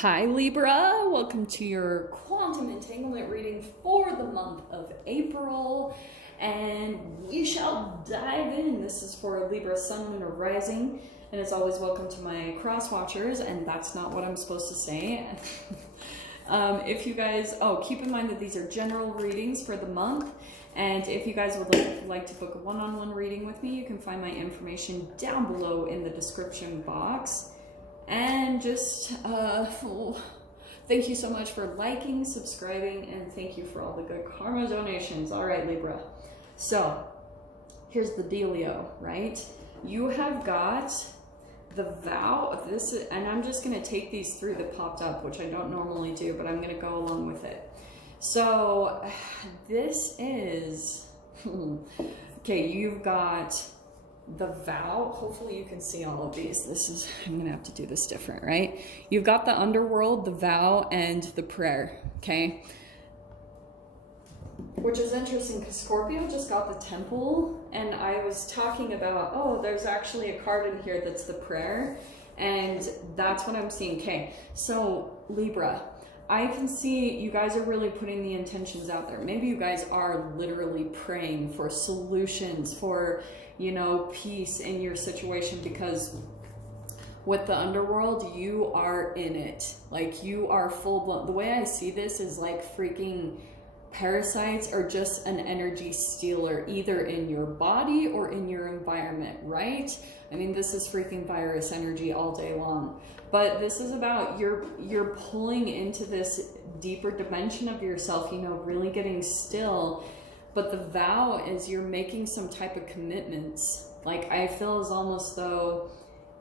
Hi Libra, welcome to your quantum entanglement reading for the month of April, and we shall dive in. This is for Libra Sun, Moon, or Rising, and as always, welcome to my cross watchers, and that's not what I'm supposed to say. If you guys, keep in mind that these are general readings for the month, and if you guys would like to book a one-on-one reading with me, you can find my information down below in the description box. And just thank you so much for liking, subscribing, and thank you for all the good karma donations. All right, Libra. So here's the dealio, right? You have got the vow of this, and I'm just going to take these three that popped up, which I don't normally do, but I'm going to go along with it. So this is, okay, you've got the vow. Hopefully you can see all of these. I'm gonna have to do this different, right? You've got the underworld, the vow, and the prayer, okay? Which is interesting because Scorpio just got the temple, and I was talking about, oh, there's actually a card in here that's the prayer, and that's what I'm seeing. Okay, so Libra, I can see you guys are really putting the intentions out there. Maybe you guys are literally praying for solutions, for, you know, peace in your situation, because with the underworld, you are in it. Like, you are full blown. The way I see this is like freaking parasites are just an energy stealer, either in your body or in your environment, right? I mean, this is freaking virus energy all day long. But this is about you're pulling into this deeper dimension of yourself, you know, really getting still. But the vow is you're making some type of commitments. Like, I feel as almost though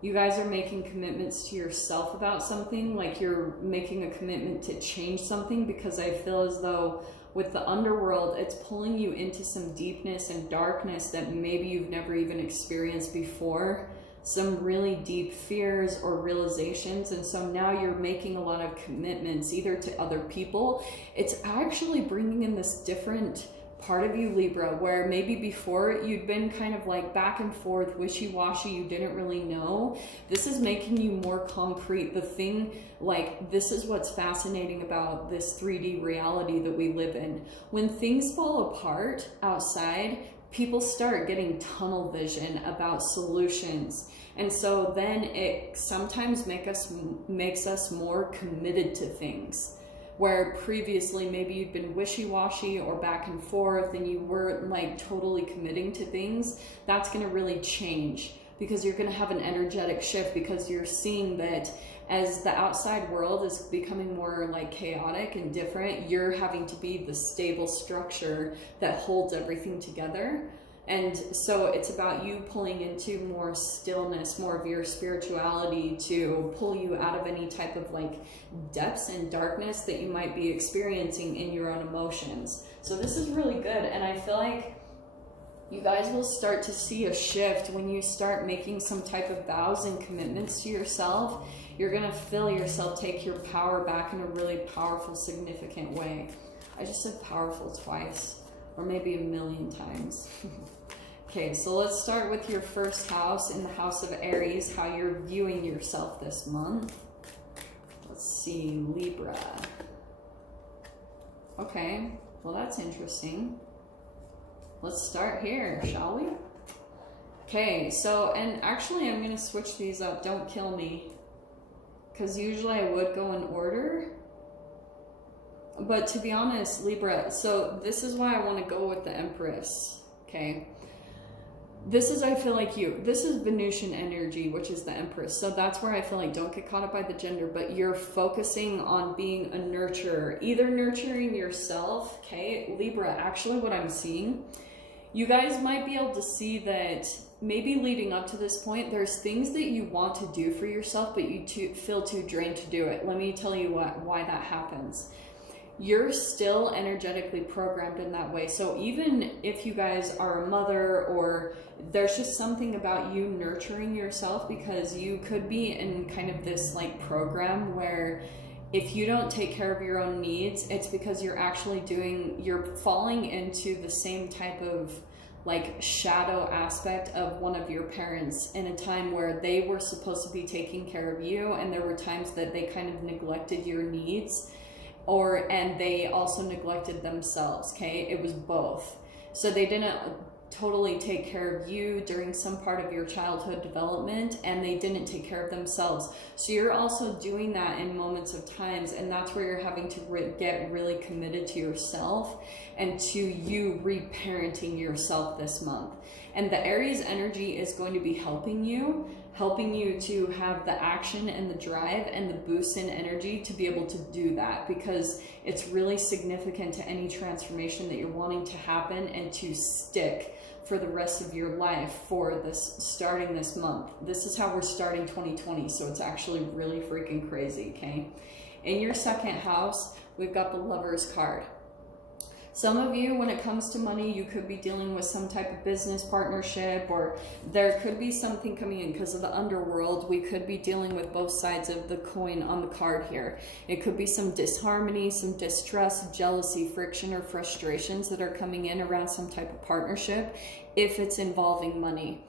you guys are making commitments to yourself about something, like you're making a commitment to change something, because I feel as though with the underworld, it's pulling you into some deepness and darkness that maybe you've never even experienced before. Some really deep fears or realizations, and so now you're making a lot of commitments either to other people. It's actually bringing in this different part of you, Libra, where maybe before you'd been kind of like back and forth, wishy-washy, you didn't really know. This is making you more concrete. The thing, like, this is what's fascinating about this 3D reality that we live in. When things fall apart outside, people start getting tunnel vision about solutions. And so then it sometimes makes us more committed to things, where previously maybe you'd been wishy-washy or back and forth and you weren't like totally committing to things. That's going to really change, because you're going to have an energetic shift, because you're seeing that as the outside world is becoming more like chaotic and different, you're having to be the stable structure that holds everything together. And so it's about you pulling into more stillness, more of your spirituality, to pull you out of any type of like depths and darkness that you might be experiencing in your own emotions. So this is really good. And I feel like you guys will start to see a shift when you start making some type of vows and commitments to yourself. You're going to feel yourself take your power back in a really powerful, significant way. I just said powerful twice, or maybe a million times. Okay, so let's start with your first house, in the house of Aries, how you're viewing yourself this month. Let's see, Libra. Okay, well, that's interesting. Let's start here, shall we? Okay, so, and actually I'm going to switch these up. Don't kill me, because usually I would go in order. But to be honest, Libra, so this is why I want to go with the Empress, okay? This is, I feel like this is Venusian energy, which is the Empress. So that's where I feel like, don't get caught up by the gender, but you're focusing on being a nurturer, either nurturing yourself, okay? Libra, actually what I'm seeing, you guys might be able to see that maybe leading up to this point, there's things that you want to do for yourself, but you feel too drained to do it. Let me tell you why that happens. You're still energetically programmed in that way. So even if you guys are a mother, or there's just something about you nurturing yourself, because you could be in kind of this like program where if you don't take care of your own needs, it's because you're actually you're falling into the same type of like shadow aspect of one of your parents in a time where they were supposed to be taking care of you, and there were times that they kind of neglected your needs, and they also neglected themselves. Okay, it was both. So they didn't totally take care of you during some part of your childhood development, and they didn't take care of themselves. So you're also doing that in moments of times, and that's where you're having to get really committed to yourself and to you reparenting yourself this month. And the Aries energy is going to be helping you to have the action and the drive and the boost in energy to be able to do that, because it's really significant to any transformation that you're wanting to happen and to stick for the rest of your life for this, starting this month. This is how we're starting 2020, so it's actually really freaking crazy, okay? In your second house, we've got the Lover's card. Some of you, when it comes to money, you could be dealing with some type of business partnership, or there could be something coming in because of the underworld. We could be dealing with both sides of the coin on the card here. It could be some disharmony, some distrust, jealousy, friction, or frustrations that are coming in around some type of partnership if it's involving money.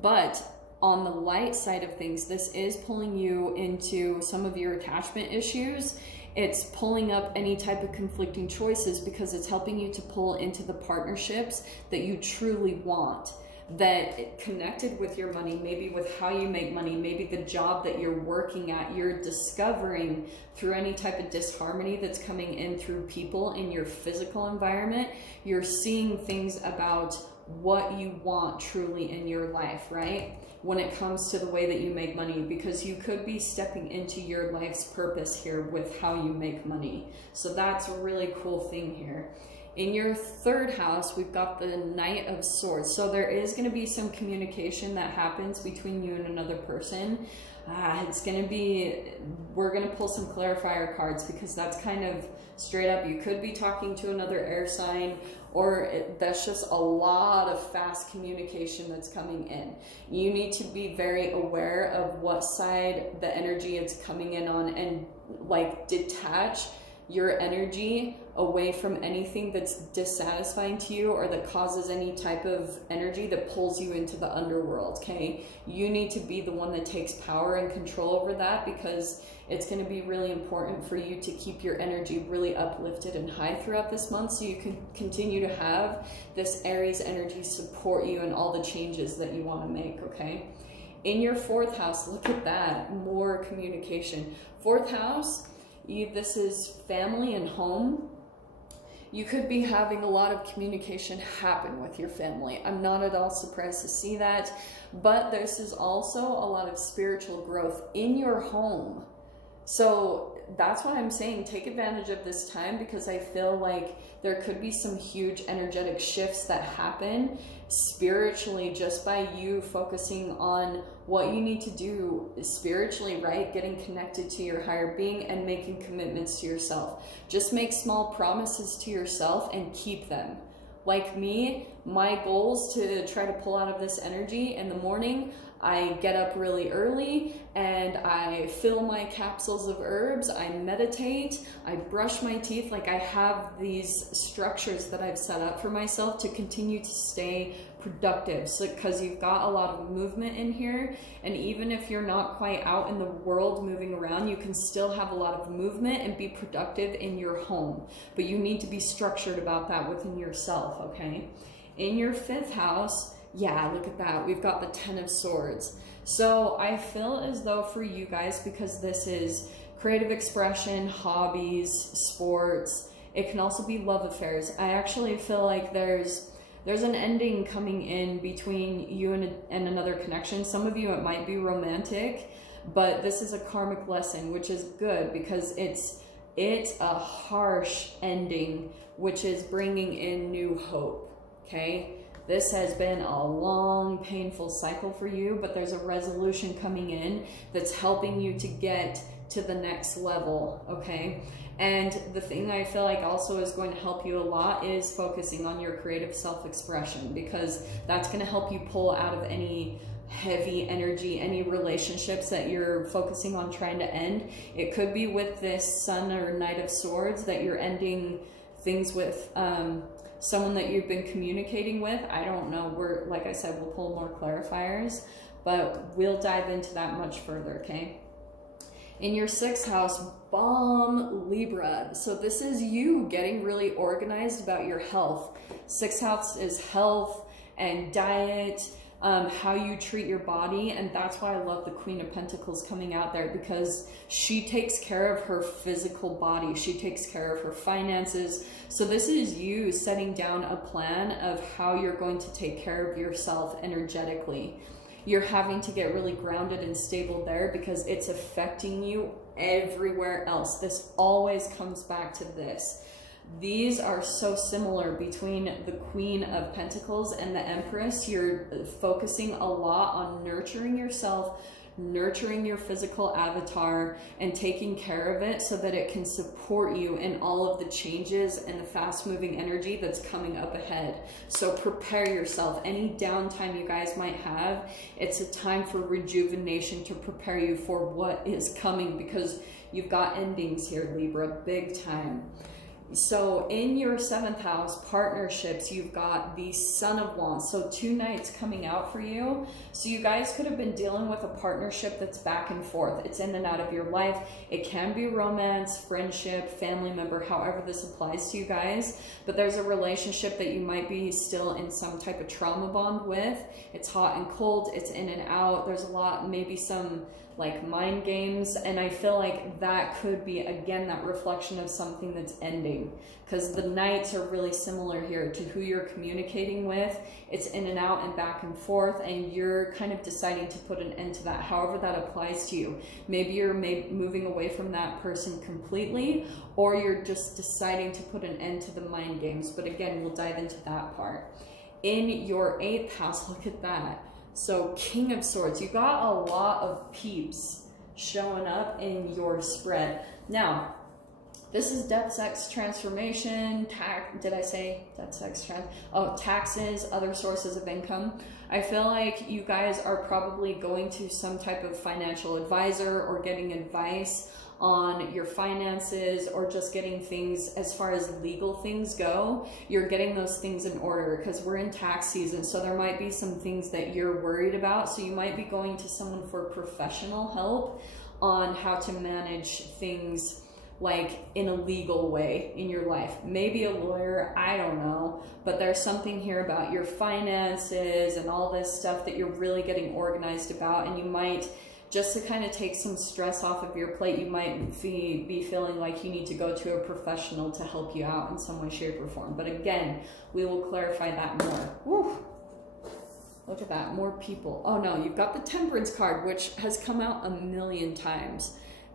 But on the light side of things, this is pulling you into some of your attachment issues. It's pulling up any type of conflicting choices because it's helping you to pull into the partnerships that you truly want, that connected with your money, maybe with how you make money, maybe the job that you're working at. You're discovering through any type of disharmony that's coming in through people in your physical environment. You're seeing things about what you want truly in your life, right? When it comes to the way that you make money, because you could be stepping into your life's purpose here with how you make money. So that's a really cool thing here. In your third house, we've got the Knight of Swords. So there is going to be some communication that happens between you and another person. It's going to be, we're going to pull some clarifier cards, because that's kind of straight up. You could be talking to another air sign, or that's just a lot of fast communication that's coming in. You need to be very aware of what side the energy it's coming in on, and like detach your energy away from anything that's dissatisfying to you or that causes any type of energy that pulls you into the underworld, okay? You need to be the one that takes power and control over that, because it's going to be really important for you to keep your energy really uplifted and high throughout this month, so you can continue to have this Aries energy support you in all the changes that you want to make, okay? In your fourth house, look at that, more communication. Fourth house, this is family and home. You could be having a lot of communication happen with your family. I'm not at all surprised to see that, but this is also a lot of spiritual growth in your home. So that's what I'm saying. Take advantage of this time, because I feel like there could be some huge energetic shifts that happen spiritually just by you focusing on what you need to do spiritually, right? Getting connected to your higher being and making commitments to yourself. Just make small promises to yourself and keep them. Like me, my goals to try to pull out of this energy in the morning, I get up really early and I fill my capsules of herbs, I meditate, I brush my teeth. Like, I have these structures that I've set up for myself to continue to stay productive. So, because you've got a lot of movement in here, and even if you're not quite out in the world moving around, you can still have a lot of movement and be productive in your home. But you need to be structured about that within yourself, okay? In your fifth house, yeah, look at that. We've got the Ten of Swords. So I feel as though for you guys, because this is creative expression, hobbies, sports, it can also be love affairs. I actually feel like there's an ending coming in between you and another connection. Some of you, it might be romantic, but this is a karmic lesson, which is good, because it's a harsh ending, which is bringing in new hope, okay? This has been a long, painful cycle for you, but there's a resolution coming in that's helping you to get to the next level, okay? And the thing I feel like also is going to help you a lot is focusing on your creative self-expression, because that's going to help you pull out of any heavy energy, any relationships that you're focusing on trying to end. It could be with this Sun or Knight of Swords that you're ending things with someone that you've been communicating with. I don't know. We're, like I said, we'll pull more clarifiers, but we'll dive into that much further, okay? In your 6th house, bomb Libra. So this is you getting really organized about your health. 6th house is health and diet, how you treat your body. And that's why I love the Queen of Pentacles coming out there, because she takes care of her physical body. She takes care of her finances. So this is you setting down a plan of how you're going to take care of yourself energetically. You're having to get really grounded and stable there because it's affecting you everywhere else. This always comes back to this. These are so similar between the Queen of Pentacles and the Empress. You're focusing a lot on nurturing yourself, nurturing your physical avatar, and taking care of it so that it can support you in all of the changes and the fast moving energy that's coming up ahead. So prepare yourself. Any downtime you guys might have, it's a time for rejuvenation to prepare you for what is coming, because you've got endings here, Libra, big time. So in your 7th house, partnerships, you've got the Son of Wands. So 2 Knights coming out for you. So you guys could have been dealing with a partnership that's back and forth. It's in and out of your life. It can be romance, friendship, family member, however this applies to you guys. But there's a relationship that you might be still in some type of trauma bond with. It's hot and cold. It's in and out. There's a lot, maybe some like mind games, and I feel like that could be, again, that reflection of something that's ending, because the Knights are really similar here to who you're communicating with. It's in and out and back and forth, and you're kind of deciding to put an end to that, however that applies to you. Maybe you're moving away from that person completely, or you're just deciding to put an end to the mind games. But again, we'll dive into that part. In your 8th house, look at that. So King of Swords, you got a lot of peeps showing up in your spread. Now, this is death, sex, transformation, did I say death, sex, taxes, other sources of income. I feel like you guys are probably going to some type of financial advisor or getting advice on your finances, or just getting things as far as legal things go. You're getting those things in order because we're in tax season. So there might be some things that you're worried about. So you might be going to someone for professional help on how to manage things like in a legal way in your life. Maybe a lawyer, I don't know, but there's something here about your finances and all this stuff that you're really getting organized about. And you might, just to kind of take some stress off of your plate, you might be feeling like you need to go to a professional to help you out in some way, shape, or form. But again, we will clarify that more. Woo. Look at that, more people. Oh no, you've got the Temperance card, which has come out a million times.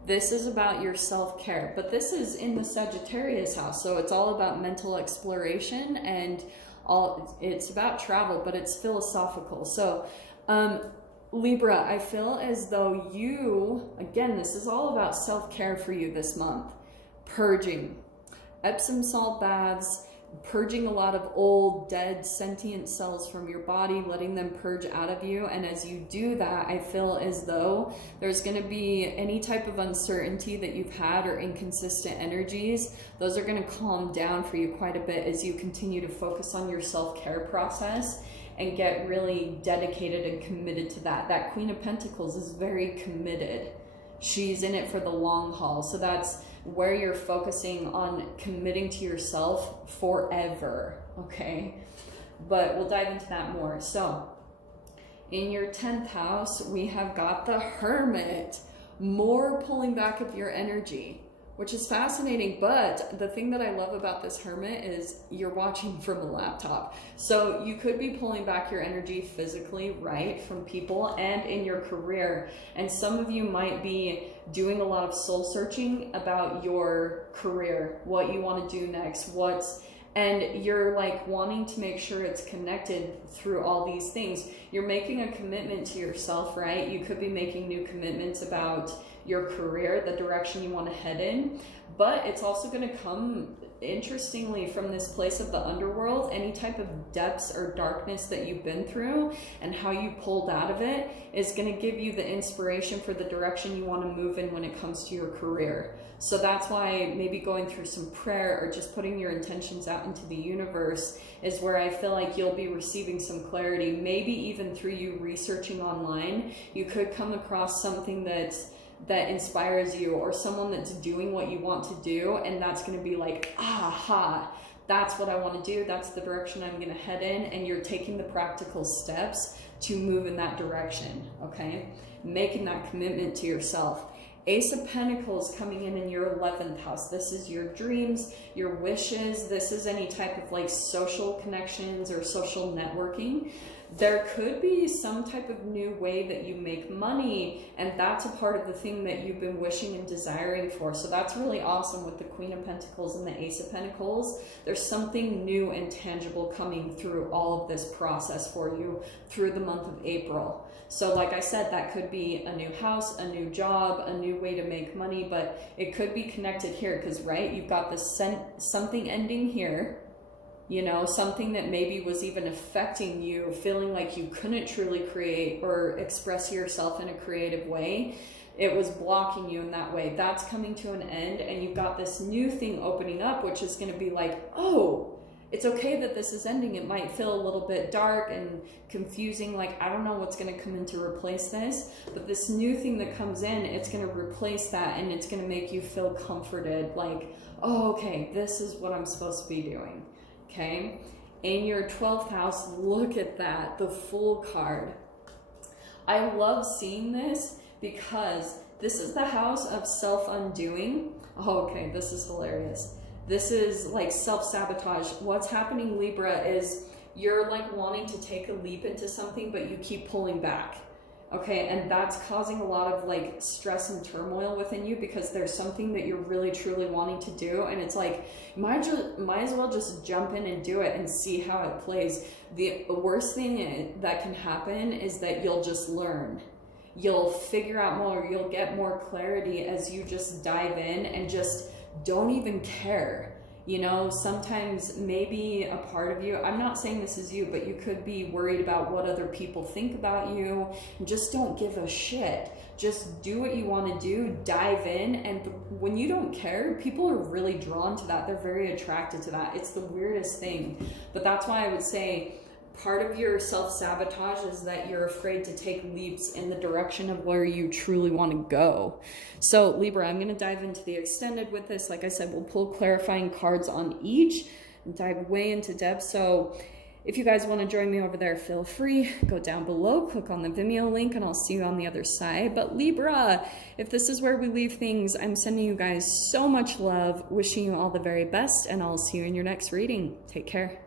This is about your self-care, but this is in the Sagittarius house, so it's all about mental exploration and it's about travel, but it's philosophical. So, Libra, I feel as though you, again, this is all about self-care for you this month. Purging, Epsom salt baths, purging a lot of old, dead, sentient cells from your body, letting them purge out of you. And as you do that, I feel as though there's going to be any type of uncertainty that you've had or inconsistent energies. Those are going to calm down for you quite a bit as you continue to focus on your self-care process and get really dedicated and committed to that. That Queen of Pentacles is very committed. She's in it for the long haul. So that's where you're focusing on committing to yourself forever, okay? But we'll dive into that more. So in your 10th house, we have got the Hermit, more pulling back of your energy, which is fascinating. But the thing that I love about this Hermit is you're watching from a laptop. So you could be pulling back your energy physically, right, from people and in your career. And some of you might be doing a lot of soul searching about your career, what you want to do next, and you're like wanting to make sure it's connected through all these things. You're making a commitment to yourself, right? You could be making new commitments about your career, the direction you want to head in, but it's also going to come interestingly, from this place of the underworld, any type of depths or darkness that you've been through and how you pulled out of it is going to give you the inspiration for the direction you want to move in when it comes to your career. So that's why maybe going through some prayer or just putting your intentions out into the universe is where I feel like you'll be receiving some clarity. Maybe even through you researching online, you could come across something that inspires you, or someone that's doing what you want to do, and that's going to be like, aha, that's what I want to do, that's the direction I'm going to head in, and you're taking the practical steps to move in that direction, okay? Making that commitment to yourself. Ace of Pentacles coming in your 11th house. This is your dreams, your wishes. This is any type of like social connections or social networking. There could be some type of new way that you make money, and that's a part of the thing that you've been wishing and desiring for. So that's really awesome with the Queen of Pentacles and the Ace of Pentacles. There's something new and tangible coming through all of this process for you through the month of April. So like I said, that could be a new house, a new job, a new way to make money, but it could be connected here because, right, you've got this something ending here, you know, something that maybe was even affecting you, feeling like you couldn't truly create or express yourself in a creative way. It was blocking you in that way. That's coming to an end, and you've got this new thing opening up, which is going to be like, oh, it's okay that this is ending. It might feel a little bit dark and confusing, like I don't know what's going to come in to replace this, but this new thing that comes in, it's going to replace that, and it's going to make you feel comforted, like, oh, okay, this is what I'm supposed to be doing. Okay, in your 12th house, look at that, the Fool card. I love seeing this because this is the house of self-undoing. Oh, okay, this is hilarious. This is like self-sabotage. What's happening, Libra, is you're like wanting to take a leap into something, but you keep pulling back. Okay, and that's causing a lot of like stress and turmoil within you because there's something that you're really truly wanting to do, and it's like, might as well just jump in and do it and see how it plays. The worst thing that can happen is that you'll just learn. You'll figure out more, you'll get more clarity as you just dive in and just don't even care. You know, sometimes maybe a part of you, I'm not saying this is you, but you could be worried about what other people think about you. Just don't give a shit. Just do what you want to do, dive in, and when you don't care, people are really drawn to that. They're very attracted to that. It's the weirdest thing. But that's why I would say part of your self-sabotage is that you're afraid to take leaps in the direction of where you truly want to go. So Libra, I'm going to dive into the extended with this. Like I said, we'll pull clarifying cards on each and dive way into depth. So if you guys want to join me over there, feel free. Go down below, click on the Vimeo link, and I'll see you on the other side. But Libra, if this is where we leave things, I'm sending you guys so much love, wishing you all the very best, and I'll see you in your next reading. Take care.